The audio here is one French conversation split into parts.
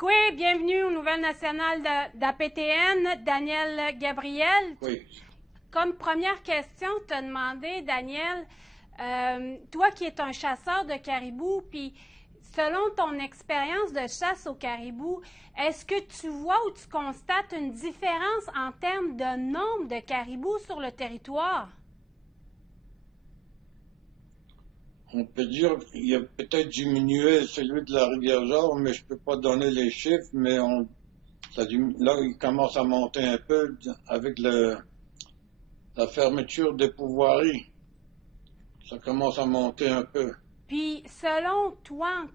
Oui, bienvenue aux Nouvelles nationales d'APTN, Daniel Gabriel. Oui. Comme première question, te demander, Daniel, toi qui es un chasseur de caribou, puis selon ton expérience de chasse au caribou, est-ce que tu vois ou tu constates une différence en termes de nombre de caribous sur le territoire? On peut dire qu'il a peut-être diminué celui de la Rivière-Georges, mais je peux pas donner les chiffres, mais là, il commence à monter un peu avec la fermeture des pourvoiries. Ça commence à monter un peu. Puis, selon toi,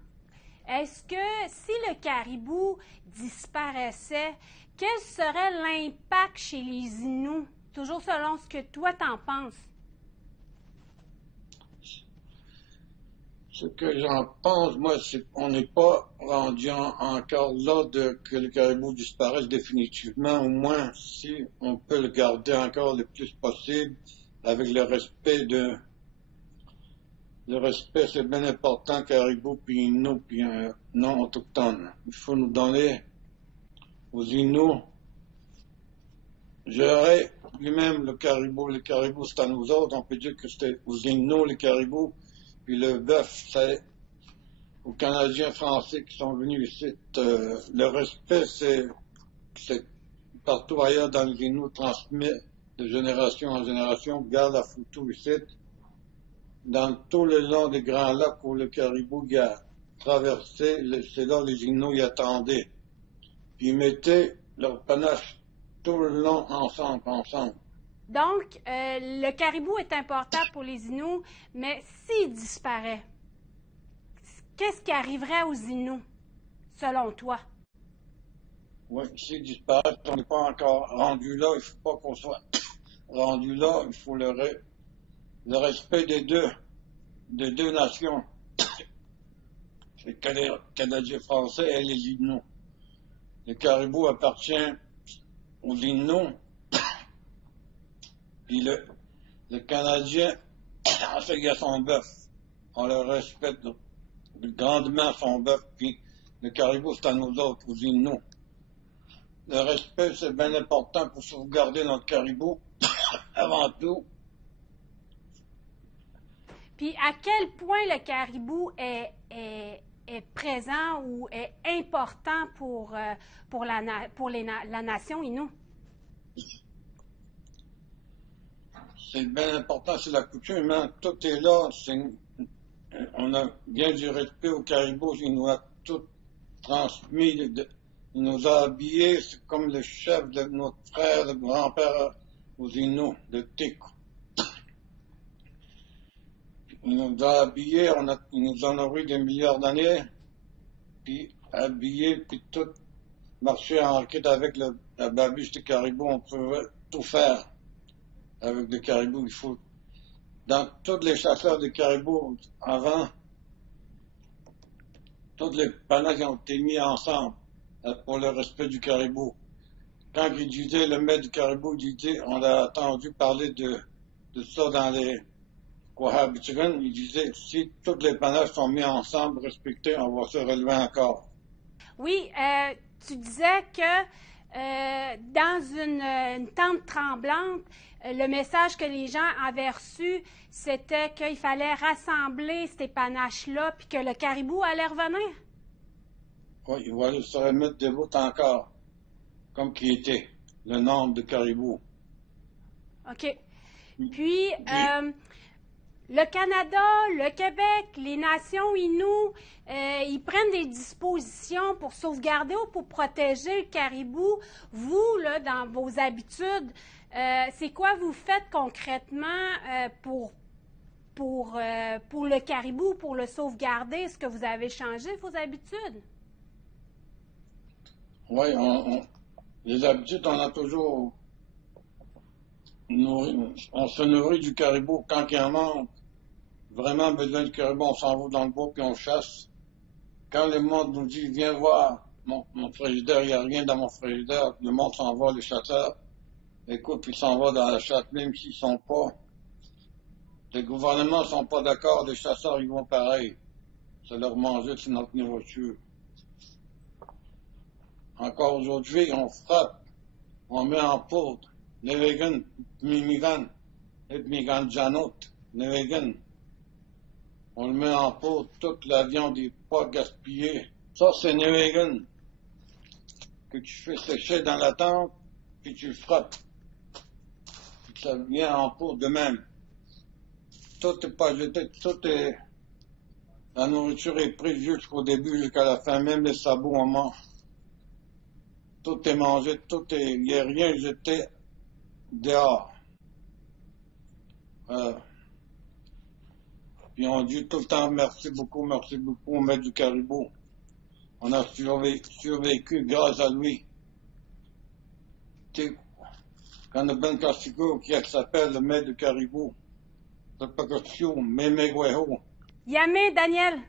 est-ce que si le caribou disparaissait, quel serait l'impact chez les Inuits? Toujours selon ce que toi t'en penses. Ce que j'en pense, moi, c'est qu'on n'est pas rendu encore là que le caribou disparaisse définitivement, au moins si on peut le garder encore le plus possible avec le respect Le respect, c'est bien important, caribou, puis Inuit, puis non autochtone. Il faut nous donner aux Inuits. J'aurais lui-même le caribou. Le caribou, c'est à nous autres. On peut dire que c'était aux Inuits, le caribou. Puis le bœuf, c'est aux Canadiens français qui sont venus ici. Le respect, c'est partout ailleurs dans les Inuits, transmis de génération en génération. Garde la photo ici. Dans tout le long des Grands Lacs où le caribou y a traversé, c'est là les Inuits y attendaient. Puis ils mettaient leur panache tout le long ensemble. Donc, le caribou est important pour les Inuits, mais s'il disparaît, qu'est-ce qui arriverait aux Inuits, selon toi? Oui, s'ils disparaissent, on n'est pas encore rendu là, il ne faut pas qu'on soit rendu là, il faut le respect des deux nations, les Canadiens français et les Inuits. Le caribou appartient aux Inuits, puis le Canadien, en fait, il a son bœuf. On le respecte grandement, son bœuf, puis le caribou, c'est à nous autres, aux Inuits. Le respect, c'est bien important pour sauvegarder notre caribou, avant tout. Puis, à quel point le caribou est présent ou est important pour la nation Innu? C'est bien important, c'est la coutume, hein. Tout est là. On a bien du respect au caribou, il nous a tout transmis, il nous a habillés, c'est comme le chef de notre frère, le grand-père aux Inuits, de Tico. Il nous a habillés, il nous en a eu des milliards d'années, puis habillés, puis tout marcher en raquette avec la babiche du caribou, on pouvait tout faire avec le caribou. Il faut, dans tous les chasseurs de caribou avant, tous les panaches ont été mis ensemble pour le respect du caribou. Quand il disait, le maître du caribou disait, on a entendu parler de ça dans les Cohabitigan, il disait, si toutes les panaches sont mis ensemble, respectés, on va se relever encore. Oui, tu disais que dans une tente tremblante, le message que les gens avaient reçu, c'était qu'il fallait rassembler ces panaches-là, puis que le caribou allait revenir. Oui, il va se remettre debout encore, comme qui était le nombre de caribous. OK. Puis, le Canada, le Québec, les nations Inuits, ils prennent des dispositions pour sauvegarder ou pour protéger le caribou. Vous, là, dans vos habitudes, c'est quoi vous faites concrètement pour le caribou, pour le sauvegarder? Est-ce que vous avez changé vos habitudes? Oui, les habitudes, on a toujours on se nourrit du caribou. Quand il y en a vraiment besoin du caribou, on s'en va dans le bois puis on chasse. Quand le monde nous dit, viens voir mon frigidaire, il n'y a rien dans mon frigidaire, le monde s'en va, les chasseurs. Écoute, ils s'en vont dans la chasse, même s'ils sont pas. Les gouvernements ne sont pas d'accord, les chasseurs, ils vont pareil. C'est leur manger, c'est notre nourriture. Encore aujourd'hui, on frappe, on met en poudre Nevegan, Mimigan, et Migan Janot, Nevegan. On le met en poudre, toute la viande n'est pas gaspillée. Ça, c'est Nevegan, que tu fais sécher dans la tente, puis tu le frappes. Puis ça vient en poudre de même. Tout n'est pas jeté, tout est... La nourriture est prise jusqu'au début, jusqu'à la fin, même les sabots en mange. Tout est mangé, il n'y a rien jeté dehors. Puis on dit tout le temps merci beaucoup, au maître du Caribou. On a survécu grâce à lui. Quand on a Ben Castigo qui s'appelle le maître du Caribou, c'est pas question, Mémégueho. Yamé, Daniel.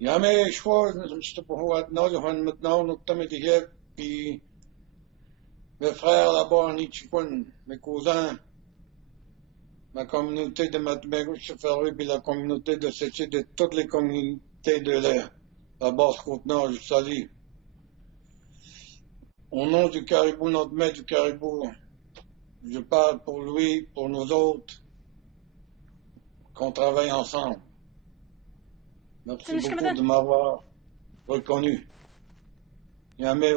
Yamé, je crois, je sais pas où, maintenant, nous sommes dit, puis mes frères là-bas en Ichikun, mes cousins, la communauté de Matmegou-Cheferru, puis la communauté de Séché, de toutes les communautés de la Basse-Côte-Nord, je salue. Au nom du Caribou, notre maître du Caribou, je parle pour lui, pour nous autres, qu'on travaille ensemble. Merci beaucoup de m'avoir reconnu. Yamé,